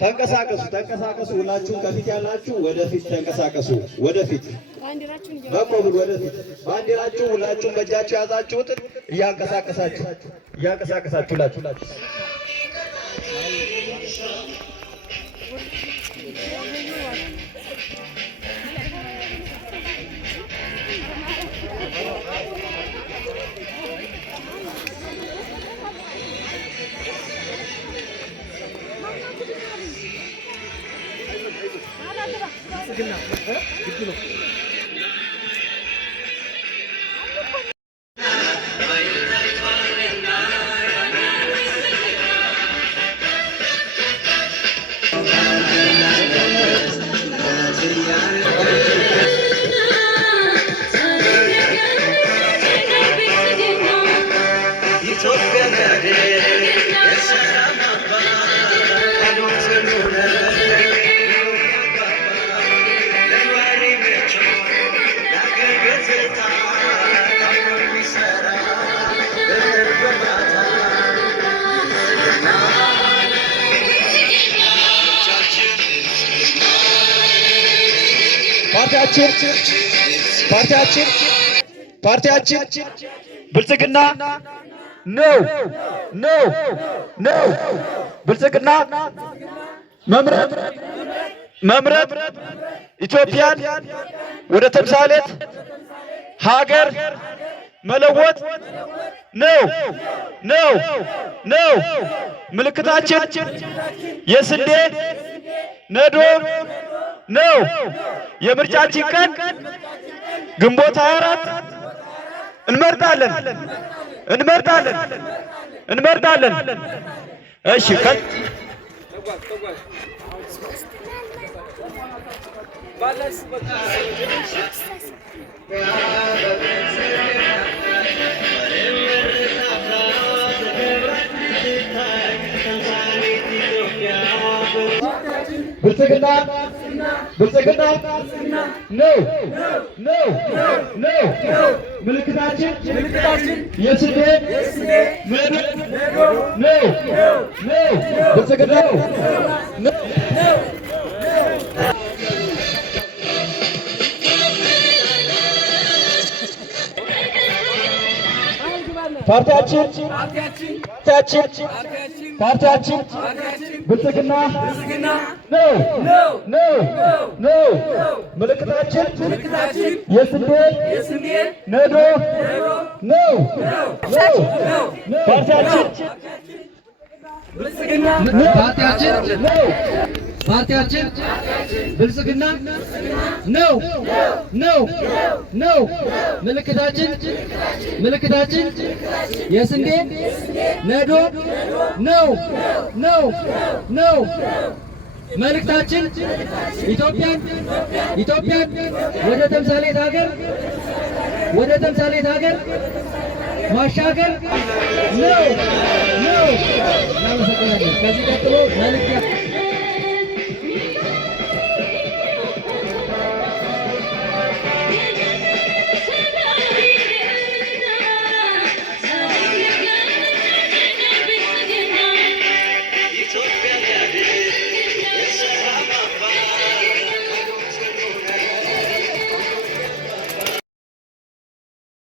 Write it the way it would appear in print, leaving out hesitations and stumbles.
ተንቀሳቀሱ ተንቀሳቀሱ። ሁላችሁም ከፊት ያላችሁ ወደፊት ተንቀሳቀሱ። ወደፊት በቆብል ወደፊት ባንዲራችሁ ሁላችሁም በእጃችሁ ያዛችሁትን እያንቀሳቀሳችሁ ፓርቲያችን ብልጽግና ነው። ብልጽግና መምረጥ ኢትዮጵያን ወደ ተምሳሌት ሀገር መለወጥ ነው። ምልክታችን የስንዴ ነዶ ነው። የምርጫችን ቀን ግንቦት 24 እንመርጣለን። እሺ ብልጽግና ነው። ምልክታችን የስንዴ ነዶ ነው። ብልጽግና ነው። ፓርቲያችን ብልጽግና ነው። ምልክታችን የስንዴ ነዶ ነው። ፓርቲያችን ብልጽግና ነው። ምልክታችን የስንዴ ነዶ ነው። መልእክታችን ኢትዮጵያን ወደ ተምሳሌት ሀገር ማሻገር ነው። ከዚህ ቀጥሎ መልእክት